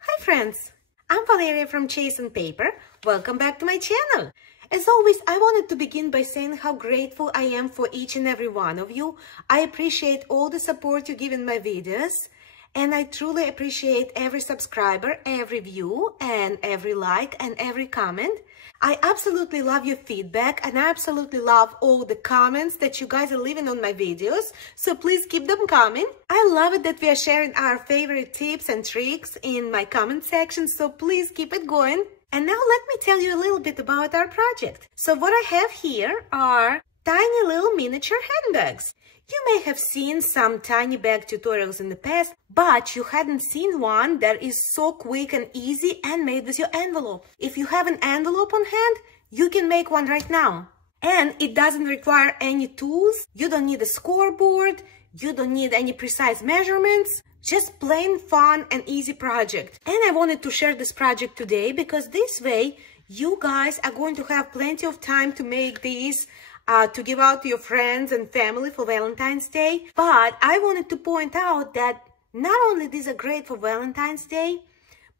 Hi friends, I'm Valeria from Chase and Paper. Welcome back to my channel. As always, I wanted to begin by saying how grateful I am for each and every one of you. I appreciate all the support you give in my videos, and I truly appreciate every subscriber, every view, and every like and every comment. I absolutely love your feedback, and I absolutely love all the comments that you guys are leaving on my videos, so please keep them coming. I love it that we are sharing our favorite tips and tricks in my comment section, so please keep it going. And now let me tell you a little bit about our project. So what I have here are tiny little miniature handbags. You may have seen some tiny bag tutorials in the past, but you hadn't seen one that is so quick and easy and made with your envelope. If you have an envelope on hand, you can make one right now. And it doesn't require any tools. You don't need a scoreboard. You don't need any precise measurements. Just plain fun and easy project. And I wanted to share this project today because this way you guys are going to have plenty of time to make these to give out to your friends and family for Valentine's Day. But I wanted to point out that not only these are great for Valentine's Day,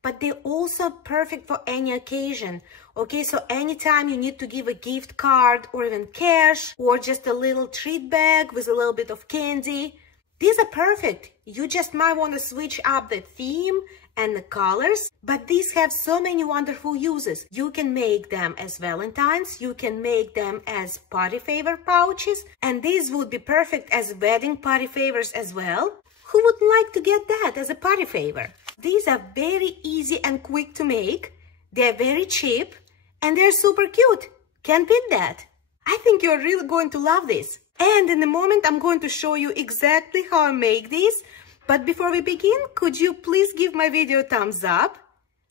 but they're also perfect for any occasion. Okay, so anytime you need to give a gift card or even cash or just a little treat bag with a little bit of candy, these are perfect. You just might want to switch up the theme and the colors, but these have so many wonderful uses. You can make them as Valentines, you can make them as party favor pouches, and these would be perfect as wedding party favors as well. Who wouldn't like to get that as a party favor? These are very easy and quick to make. They're very cheap and they're super cute. Can't beat that. I think you're really going to love this. And in a moment, I'm going to show you exactly how I make these. But before we begin, could you please give my video a thumbs up,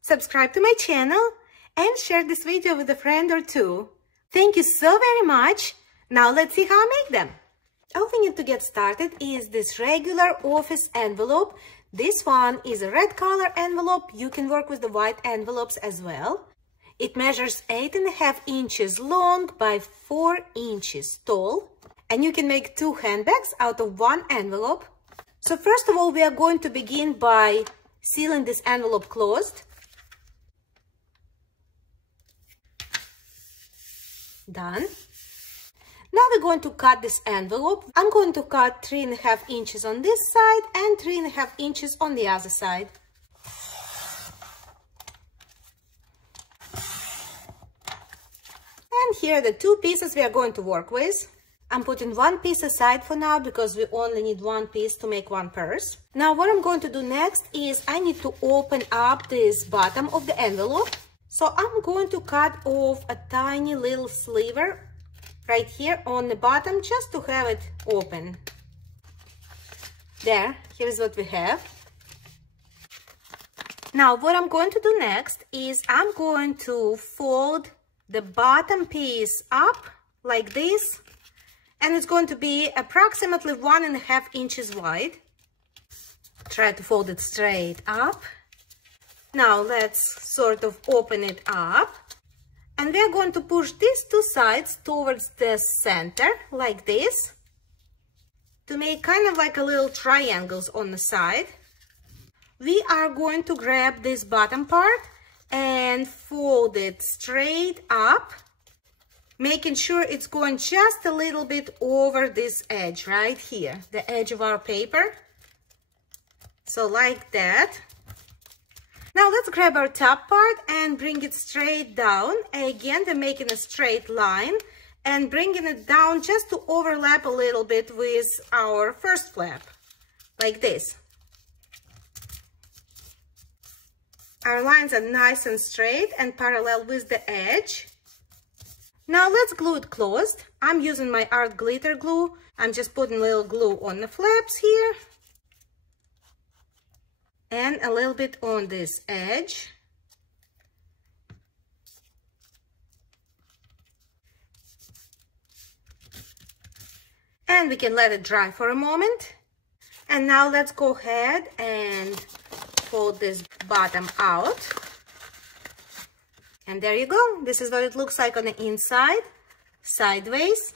subscribe to my channel, and share this video with a friend or two. Thank you so very much. Now let's see how I make them. All we need to get started is this regular office envelope. This one is a red color envelope. You can work with the white envelopes as well. It measures 8.5 inches long by 4 inches tall. And you can make 2 handbags out of 1 envelope. So first of all, we are going to begin by sealing this envelope closed. Done. Now we're going to cut this envelope. I'm going to cut 3.5 inches on this side and 3.5 inches on the other side. And here are the 2 pieces we are going to work with. I'm putting 1 piece aside for now because we only need 1 piece to make 1 purse. Now what I'm going to do next is I need to open up this bottom of the envelope. So I'm going to cut off a tiny little sliver right here on the bottom just to have it open. There, here's what we have. Now what I'm going to do next is I'm going to fold the bottom piece up like this. And it's going to be approximately 1.5 inches wide. Try to fold it straight up. Now let's sort of open it up. And we're going to push these 2 sides towards the center, like this, to make kind of like a little triangles on the side. We are going to grab this bottom part and fold it straight up, making sure it's going just a little bit over this edge right here, the edge of our paper. So like that. Now let's grab our top part and bring it straight down. Again, we're making a straight line and bringing it down just to overlap a little bit with our first flap, like this. Our lines are nice and straight and parallel with the edge. Now let's glue it closed. I'm using my art glitter glue. I'm just putting a little glue on the flaps here. And a little bit on this edge. And we can let it dry for a moment. And now let's go ahead and fold this bottom out. And there you go. This is what it looks like on the inside, sideways.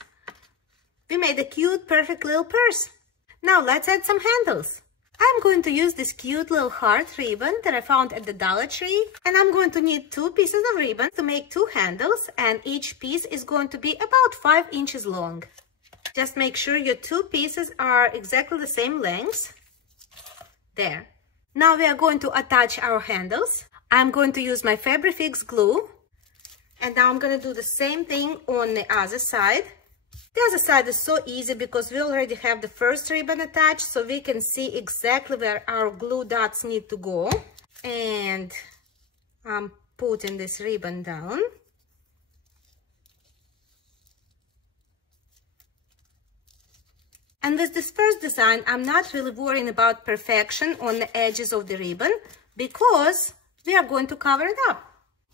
We made a cute, perfect little purse. Now let's add some handles. I'm going to use this cute little heart ribbon that I found at the Dollar Tree. And I'm going to need 2 pieces of ribbon to make 2 handles. And each piece is going to be about 5 inches long. Just make sure your 2 pieces are exactly the same length. There. Now we are going to attach our handles. I'm going to use my Fabrifix glue. And now I'm going to do the same thing on the other side. The other side is so easy because we already have the first ribbon attached, so we can see exactly where our glue dots need to go. And I'm putting this ribbon down. And with this first design, I'm not really worrying about perfection on the edges of the ribbon because we are going to cover it up.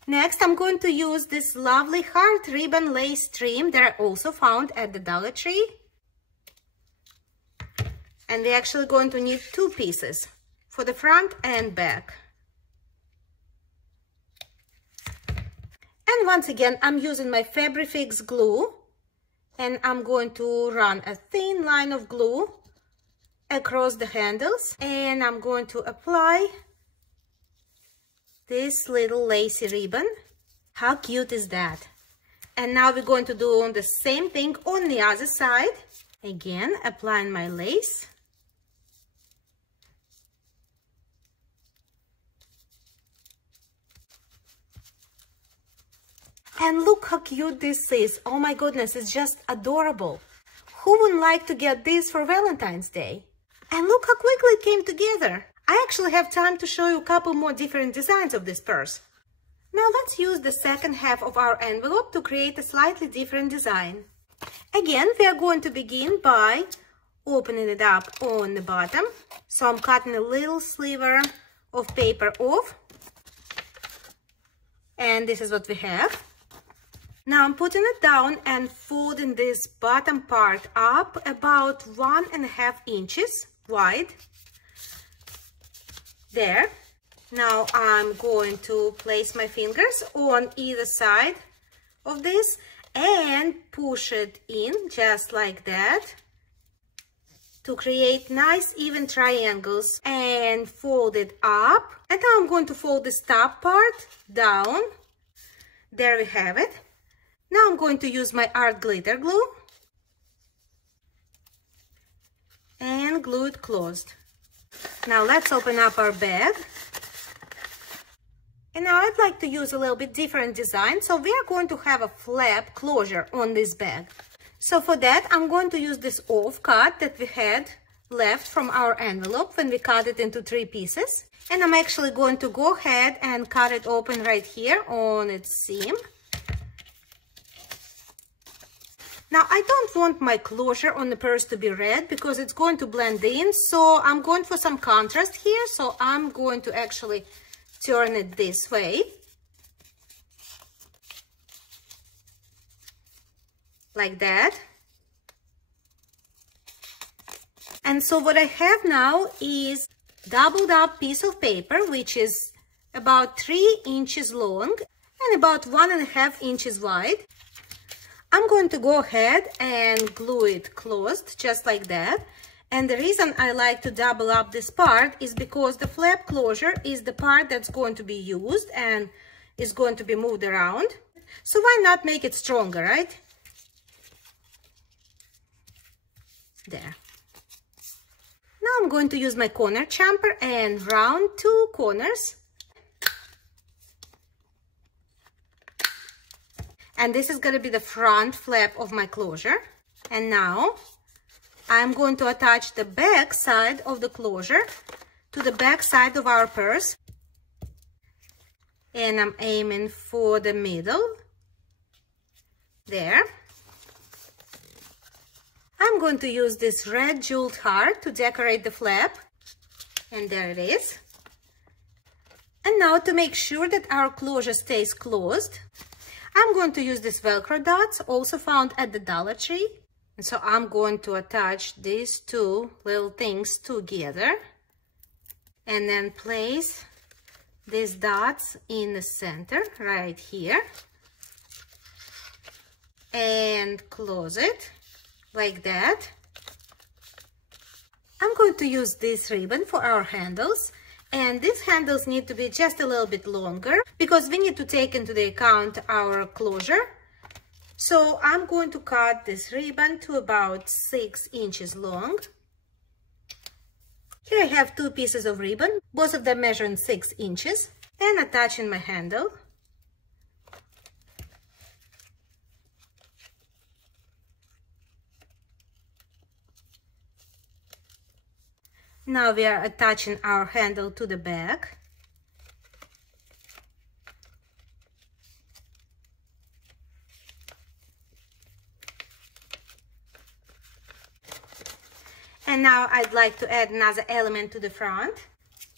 Next, I'm going to use this lovely heart ribbon lace trim that I also found at the Dollar Tree. And we're actually going to need 2 pieces for the front and back. And once again, I'm using my Fabrifix glue. And I'm going to run a thin line of glue across the handles. And I'm going to apply this little lacy ribbon. How cute is that? And now we're going to do the same thing on the other side. Again, applying my lace. And look how cute this is. Oh my goodness, it's just adorable. Who wouldn't like to get this for Valentine's Day? And look how quickly it came together. I actually have time to show you a couple more different designs of this purse. Now let's use the second half of our envelope to create a slightly different design. Again, we are going to begin by opening it up on the bottom. So I'm cutting a little sliver of paper off. And this is what we have. Now I'm putting it down and folding this bottom part up about 1.5 inches wide. There. Now I'm going to place my fingers on either side of this and push it in just like that to create nice even triangles and fold it up. And now I'm going to fold this top part down. There we have it. Now I'm going to use my art glitter glue and glue it closed. Now let's open up our bag. And now I'd like to use a little bit different design. So we are going to have a flap closure on this bag. So for that, I'm going to use this off cut that we had left from our envelope when we cut it into 3 pieces. And I'm actually going to go ahead and cut it open right here on its seam. Now, I don't want my closure on the purse to be red because it's going to blend in. So I'm going for some contrast here. So I'm going to actually turn it this way. Like that. And so what I have now is doubled up piece of paper, which is about 3 inches long and about 1.5 inches wide. I'm going to go ahead and glue it closed just like that. And the reason I like to double up this part is because the flap closure is the part that's going to be used and is going to be moved around. So why not make it stronger, right? There. Now I'm going to use my corner chamfer and round 2 corners. And this is going to be the front flap of my closure. And now I'm going to attach the back side of the closure to the back side of our purse. And I'm aiming for the middle. There. I'm going to use this red jeweled heart to decorate the flap. And there it is. And now to make sure that our closure stays closed, I'm going to use these Velcro dots, also found at the Dollar Tree. And so I'm going to attach these 2 little things together and then place these dots in the center right here and close it like that. I'm going to use this ribbon for our handles, and these handles need to be just a little bit longer because we need to take into the account our closure. So I'm going to cut this ribbon to about 6 inches long. Here I have 2 pieces of ribbon, both of them measuring 6 inches, and attaching my handle. Now we are attaching our handle to the back. And now I'd like to add another element to the front.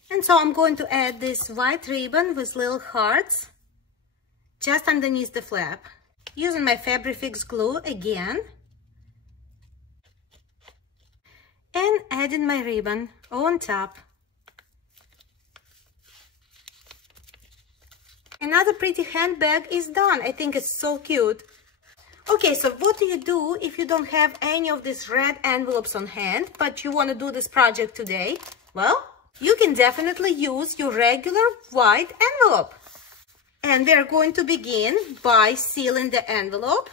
And so I'm going to add this white ribbon with little hearts just underneath the flap. Using my Fabric Fix glue again. And adding my ribbon on top. Another pretty handbag is done. I think it's so cute. Okay, so what do you do if you don't have any of these red envelopes on hand, but you want to do this project today? Well, you can definitely use your regular white envelope. And we're going to begin by sealing the envelope.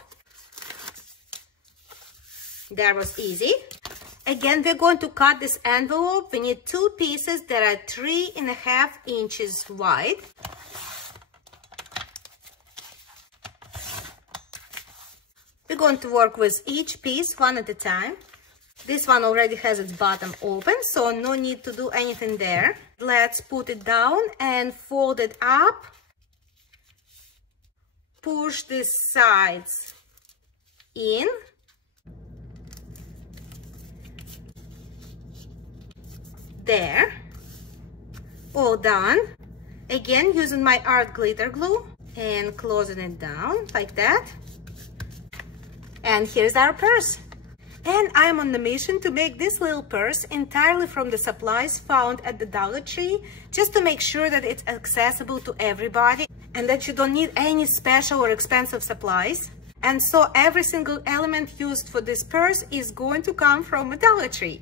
That was easy. Again, we're going to cut this envelope. We need 2 pieces that are 3.5 inches wide. We're going to work with each piece one at a time. This one already has its bottom open, so no need to do anything there. Let's put it down and fold it up. Push the sides in. There, all done. Again, using my art glitter glue and closing it down like that. And here's our purse. And I'm on the mission to make this little purse entirely from the supplies found at the Dollar Tree, just to make sure that it's accessible to everybody and that you don't need any special or expensive supplies. And so every single element used for this purse is going to come from a Dollar Tree.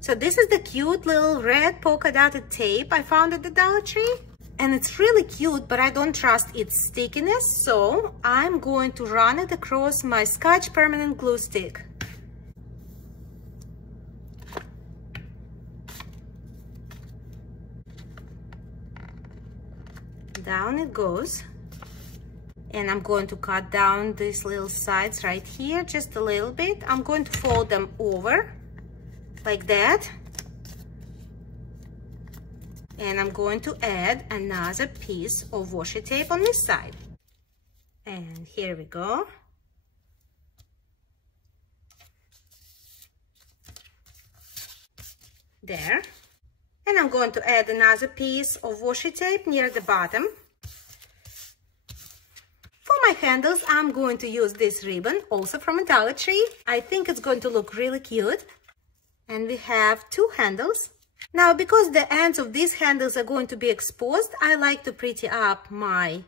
So this is the cute little red polka dotted tape I found at the Dollar Tree. And it's really cute, but I don't trust its stickiness, so I'm going to run it across my Scotch permanent glue stick. Down it goes. And I'm going to cut down these little sides right here just a little bit. I'm going to fold them over like that. And I'm going to add another piece of washi tape on this side. And here we go. There. And I'm going to add another piece of washi tape near the bottom. For my handles, I'm going to use this ribbon, also from a Dollar Tree. I think it's going to look really cute. And we have 2 handles. Now, because the ends of these handles are going to be exposed, I like to pretty up my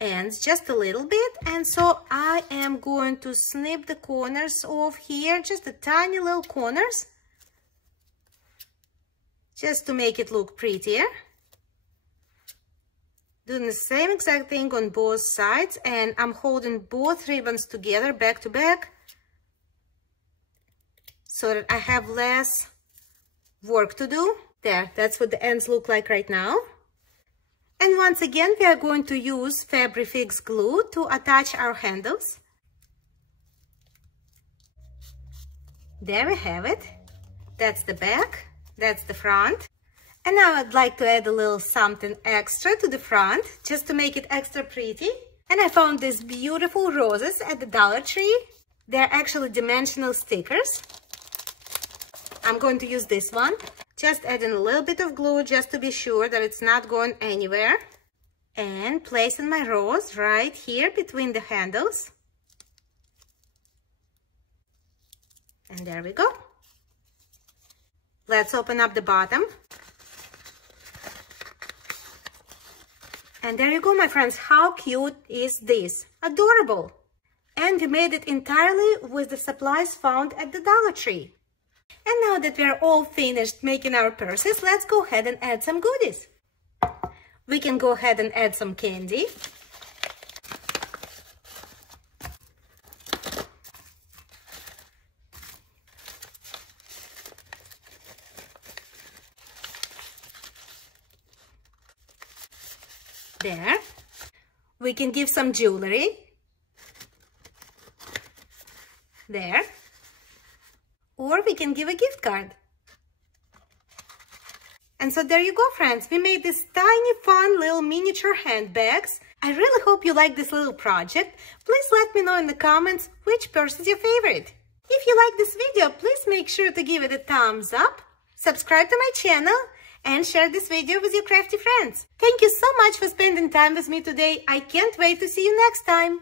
ends just a little bit. And so I am going to snip the corners off here, just the tiny little corners, just to make it look prettier. Doing the same exact thing on both sides, and I'm holding both ribbons together back to back so that I have less work to do. There, that's what the ends look like right now. And once again, we are going to use Fabric Fix glue to attach our handles. There we have it. That's the back, that's the front. And now I'd like to add a little something extra to the front, just to make it extra pretty. And I found these beautiful roses at the Dollar Tree. They're actually dimensional stickers. I'm going to use this one. Just adding a little bit of glue just to be sure that it's not going anywhere. And placing my rose right here between the handles. And there we go. Let's open up the bottom. And there you go, my friends. How cute is this? Adorable. And we made it entirely with the supplies found at the Dollar Tree. And now that we are all finished making our purses, let's go ahead and add some goodies. We can go ahead and add some candy. There. We can give some jewelry. There. Or we can give a gift card. And so there you go, friends. We made these tiny, fun little miniature handbags. I really hope you like this little project. Please let me know in the comments which purse is your favorite. If you like this video, please make sure to give it a thumbs up, subscribe to my channel, and share this video with your crafty friends. Thank you so much for spending time with me today. I can't wait to see you next time.